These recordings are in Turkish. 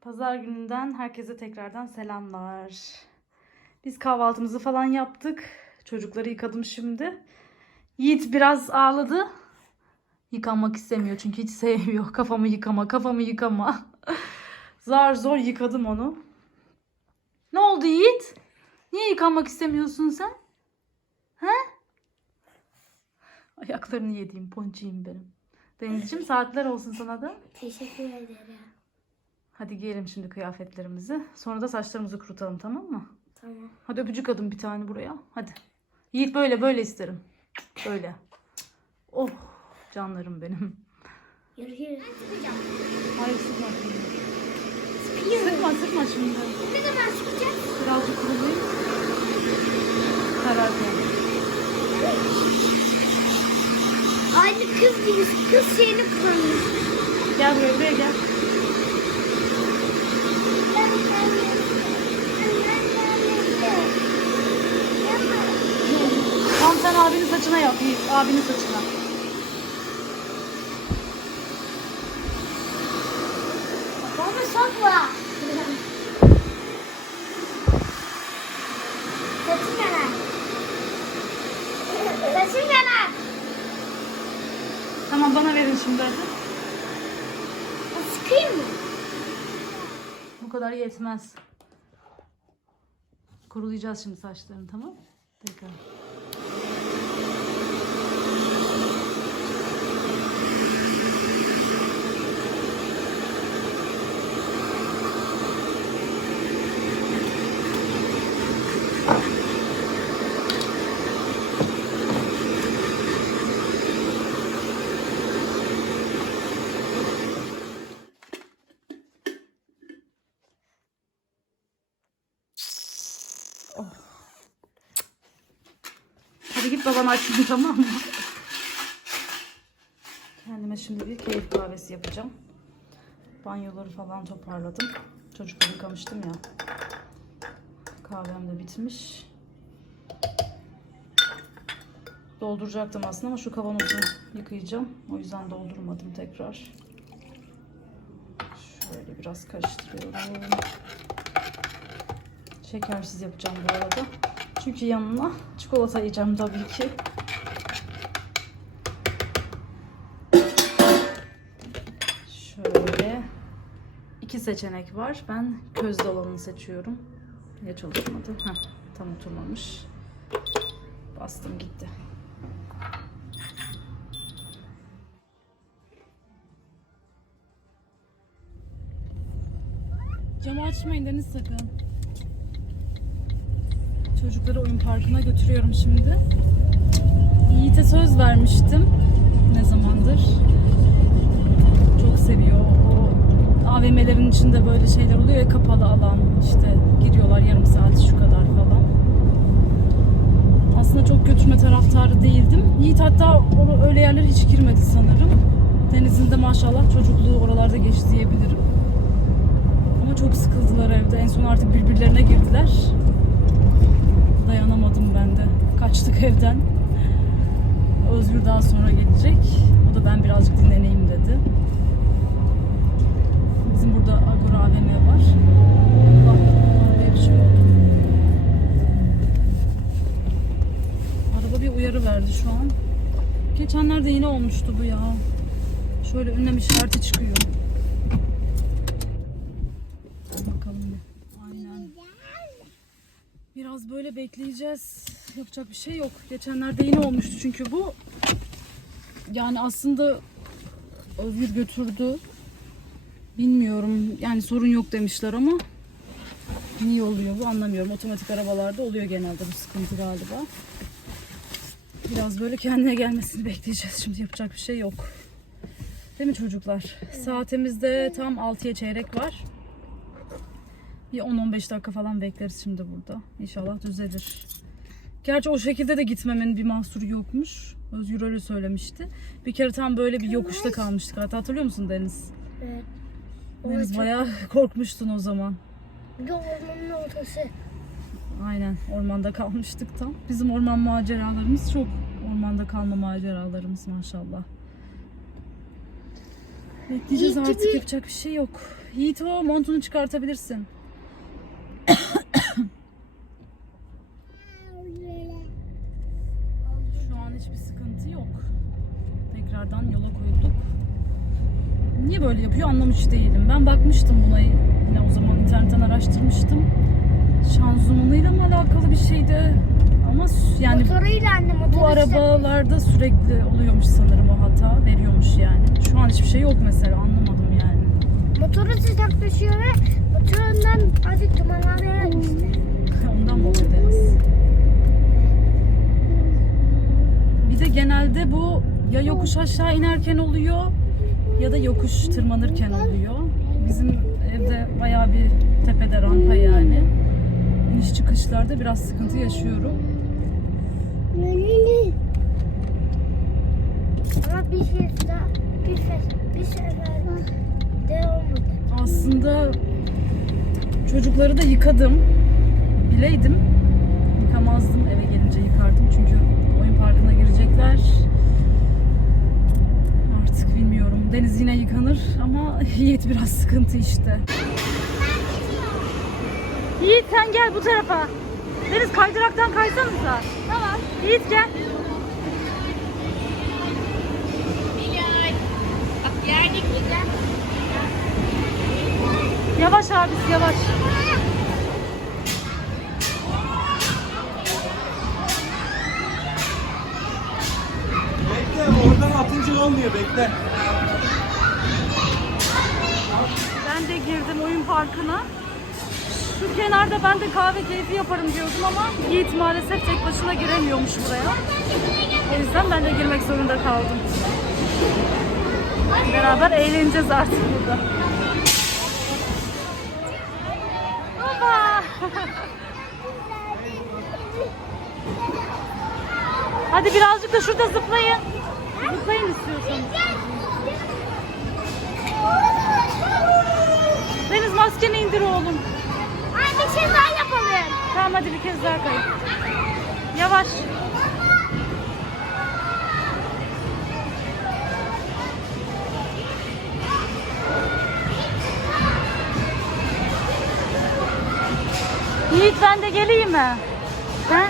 Pazar gününden herkese tekrardan selamlar. Biz kahvaltımızı falan yaptık. Çocukları yıkadım şimdi. Yiğit biraz ağladı. Yıkanmak istemiyor çünkü hiç sevmiyor. Kafamı yıkama, kafamı yıkama. Zar zor yıkadım onu. Ne oldu Yiğit? Niye yıkanmak istemiyorsun sen? He? Ayaklarını yediğim ponçiyim benim. Denizciğim saatler olsun sana da. Teşekkür ederim. Hadi giyelim şimdi kıyafetlerimizi. Sonra da saçlarımızı kurutalım tamam mı? Tamam. Hadi öpücük adım bir tane buraya. Hadi. Yiğit böyle böyle isterim. Böyle. Oh canlarım benim. Görüşürüz. Hayır sıkma şimdi. Sıkma sıkma şimdi. Ne zaman sıkacağız? Birazcık kurulayım. Karar ver. Aynı kız gibi kız şeyini kullanıyor. Gel buraya buraya gel. Tam sen abinin saçına yap Yiğit. Abinin saçına. Baba sokma. Saçım yanar. Saçım yanar. Tamam bana verin şimdi hadi. Sıkayım mı? Bu kadar yetmez. Kurulayacağız şimdi saçlarını tamam Tekrar. Hadi git babana açsın tamam mı? Kendime şimdi bir keyif kahvesi yapacağım. Banyoları falan toparladım. Çocukları yıkamıştım ya. Kahvem de bitmiş. Dolduracaktım aslında ama şu kavanozu yıkayacağım. O yüzden doldurmadım tekrar. Şöyle biraz karıştırıyorum. Şekersiz yapacağım bu arada. Çünkü yanına çikolata yiyeceğim tabii ki. Şöyle iki seçenek var. Ben közde olanı seçiyorum. Ya çalışmadı. Heh, tam oturmamış. Bastım gitti. Camı açmayın Deniz sakın. Çocukları oyun parkına götürüyorum şimdi. Yiğit'e söz vermiştim. Ne zamandır. Çok seviyor. O AVM'lerin içinde böyle şeyler oluyor ya kapalı alan işte giriyorlar yarım saat şu kadar falan. Aslında çok götürme taraftarı değildim. Yiğit hatta öyle yerlere hiç girmedi sanırım. Deniz'in de maşallah çocukluğu oralarda geçti diyebilirim. Ama çok sıkıldılar evde. En son artık birbirlerine girdiler. Dayanamadım ben de. Kaçtık evden. Özgür daha sonra gelecek. O da ben birazcık dinleneyim dedi. Bizim burada Agora AVM var. Bak, arabaya bir şey oldu. Araba bir uyarı verdi şu an. Geçenlerde yine olmuştu bu ya. Şöyle önlem işareti çıkıyor. Bakalım bir. Aynen. Biraz böyle bekleyeceğiz. Yapacak bir şey yok. Geçenlerde yine olmuştu çünkü bu. Yani aslında Özgür götürdü. Bilmiyorum. Yani sorun yok demişler ama niye oluyor bu anlamıyorum. Otomatik arabalarda oluyor genelde bu sıkıntı galiba. Biraz böyle kendine gelmesini bekleyeceğiz. Şimdi yapacak bir şey yok. Değil mi çocuklar? Saatimizde tam 6'ya çeyrek var. Bir 10-15 dakika falan bekleriz şimdi burada. İnşallah düzelir. Gerçi o şekilde de gitmemenin bir mahsuru yokmuş. Özgür öyle söylemişti. Bir kere tam böyle bir yokuşta kalmıştık. Hatta hatırlıyor musun Deniz? Evet. Deniz çok- bayağı korkmuştun o zaman. Bir ormanın ortası. Aynen ormanda kalmıştık tam. Bizim orman maceralarımız çok. Ormanda kalma maceralarımız maşallah. Bekleyeceğiz artık yapacak bir şey yok. Yiğit o montunu çıkartabilirsin. Şu an hiçbir sıkıntı yok. Tekrardan yola koyulduk. Niye böyle yapıyor anlamış değilim. Ben bakmıştım buna yine o zaman internetten araştırmıştım. Şanzımanıyla mı alakalı bir şeydi? Ama yani Motoruyla anne motoru. bu arabalarda sürekli oluyormuş sanırım o hata. Veriyormuş yani. Şu an hiçbir şey yok mesela anlamadım yani. Motoru sıcaklaşıyor ve motorundan azıcık dumanlar veren işte. Ondan mı oluyor Deniz? Bir de genelde bu ya yokuş aşağı inerken oluyor ya da yokuş tırmanırken oluyor. Bizim evde bayağı bir tepede rampa yani. İniş çıkışlarda biraz sıkıntı yaşıyorum. Ama bir şey daha, bir sefer, bir sefer de olmadı. Aslında çocukları da yıkadım. Bileydim. Yıkamazdım. Eve gelince yıkardım. Çünkü oyun parkına girecekler. Artık bilmiyorum. Deniz yine yıkanır ama Yiğit biraz sıkıntı işte. Yiğit sen gel bu tarafa. Deniz kaydıraktan kaysanıza. Tamam. Yiğit gel. Yavaş abisi yavaş. Bekle oradan atınca olmuyor bekle. Ben de girdim oyun parkına. Şu kenarda ben de kahve keyfi yaparım diyordum ama Yiğit maalesef tek başına giremiyormuş buraya. O yüzden ben de girmek zorunda kaldım. Beraber eğleneceğiz artık burada. Hadi birazcık da şurada zıplayın. Zıplayın istiyorsanız. Deniz maskeni indir oğlum. Ay bir şey daha yapalım. Tamam hadi bir kez daha kay. Yavaş. Geleyim mi? He?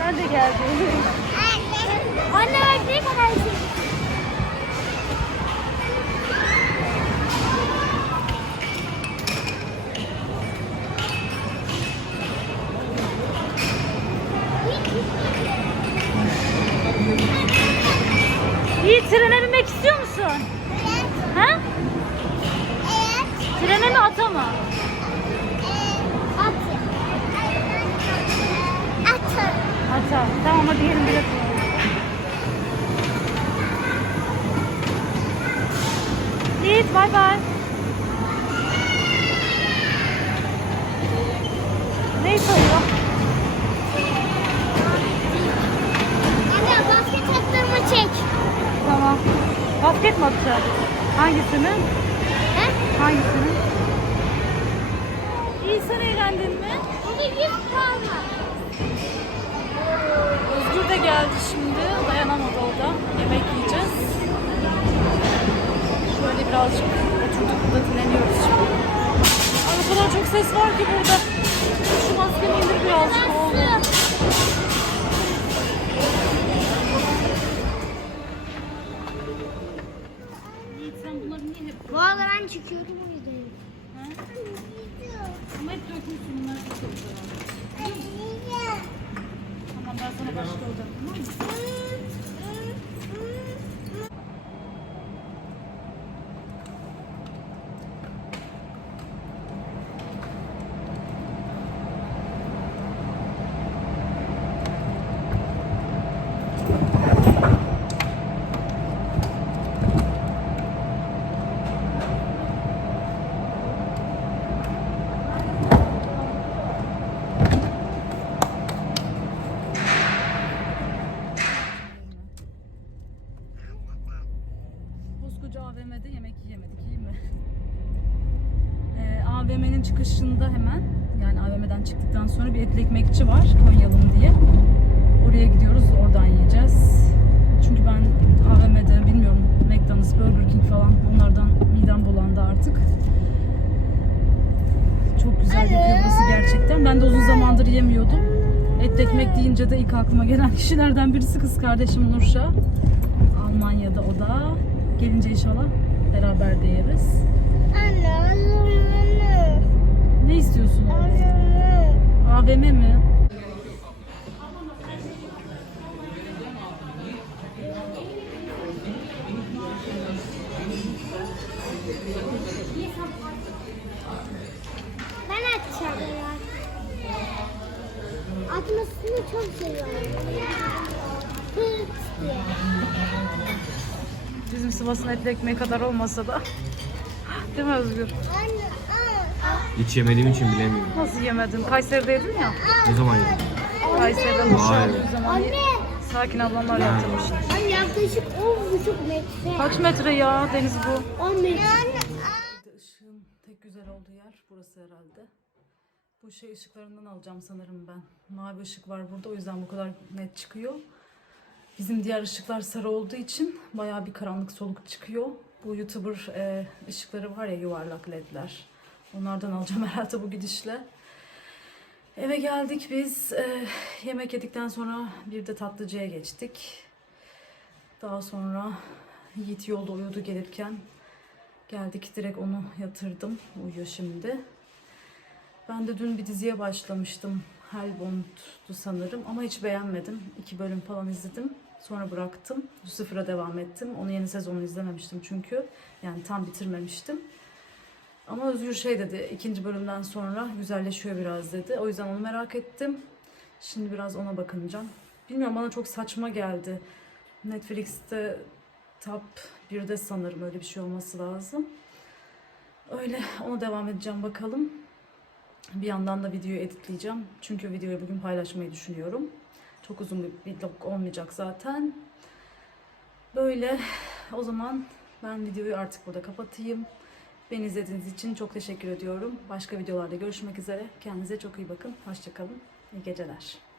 Ben de geldim. Hangisini? He? Hangisini? İyi sen eğlendin mi? Bugün yüz kalma. Özgür de geldi şimdi. Dayanamadı orada. Yemek yiyeceğiz. Şöyle birazcık oturduk burada dinleniyoruz şimdi. Ay o kadar çok ses var ki burada. Şu maskeni indir birazcık oğlum. Bu arada ben çıkıyorum o yüzden. Ha? Ama hep bunlar çok güzel. Tamam ben sana başka çıkışında hemen yani AVM'den çıktıktan sonra bir etli ekmekçi var Konyalım diye. Oraya gidiyoruz oradan yiyeceğiz. Çünkü ben AVM'de bilmiyorum McDonald's, Burger King falan onlardan midem bulandı artık. Çok güzel yapıyor burası gerçekten. Ben de uzun zamandır yemiyordum. Et ekmek deyince de ilk aklıma gelen kişilerden birisi kız kardeşim Nurşa. Almanya'da o da. Gelince inşallah beraber de yeriz. Anne, anne, anne. Ne istiyorsun? AVM mi? Ben açacağım. Atmasını çok seviyorum. Hırt diye. Bizim Sivas'ın etli ekmeği kadar olmasa da. Değil mi Özgür? Hiç yemediğim için bilemiyorum. Nasıl yemedin? Kayseri'de yedin ya. Ne zaman yedim? Kayseri'de Nurşa Vay. olduğu zaman Anne. sakin ablamlar yaptırmıştı. Anne yaklaşık 10,5 metre. Kaç metre ya Deniz bu? 10 metre. Işığın tek güzel olduğu yer burası herhalde. Bu şey ışıklarından alacağım sanırım ben. Mavi ışık var burada o yüzden bu kadar net çıkıyor. Bizim diğer ışıklar sarı olduğu için bayağı bir karanlık soluk çıkıyor. Bu YouTuber e, ışıkları var ya yuvarlak ledler. Onlardan alacağım herhalde bu gidişle. Eve geldik biz. E, yemek yedikten sonra bir de tatlıcıya geçtik. Daha sonra Yiğit yolda uyudu gelirken Geldik direkt onu yatırdım. Uyuyor şimdi. Ben de dün bir diziye başlamıştım. Hellbound'du sanırım ama hiç beğenmedim. İki bölüm falan izledim. Sonra bıraktım. Lucifer'a devam ettim. Onu yeni sezonu izlememiştim çünkü. Yani tam bitirmemiştim. Ama Özgür şey dedi, ikinci bölümden sonra güzelleşiyor biraz dedi. O yüzden onu merak ettim. Şimdi biraz ona bakınacağım. Bilmiyorum bana çok saçma geldi. Netflix'te Top 1'de sanırım öyle bir şey olması lazım. Öyle ona devam edeceğim bakalım. Bir yandan da videoyu editleyeceğim. Çünkü videoyu bugün paylaşmayı düşünüyorum. Çok uzun bir vlog olmayacak zaten. Böyle o zaman ben videoyu artık burada kapatayım. Beni izlediğiniz için çok teşekkür ediyorum. Başka videolarda görüşmek üzere. Kendinize çok iyi bakın. Hoşçakalın. İyi geceler.